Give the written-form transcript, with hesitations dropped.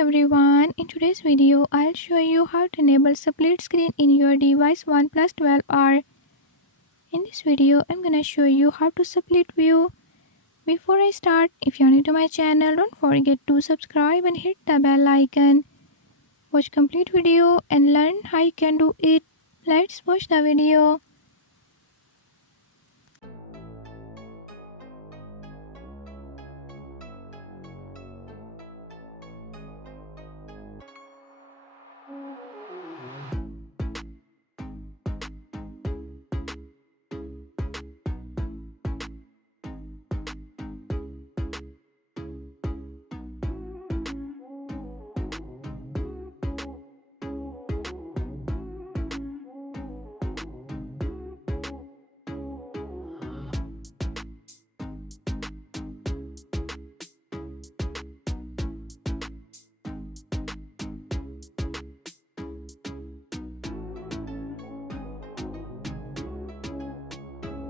everyone, in today's video I'll show you how to enable split screen in your device OnePlus 12R. In this video I'm gonna show you how to split view. Before I start, if you're new to my channel, don't forget to subscribe and hit the bell icon. Watch complete video and learn how you can do it. Let's watch the video.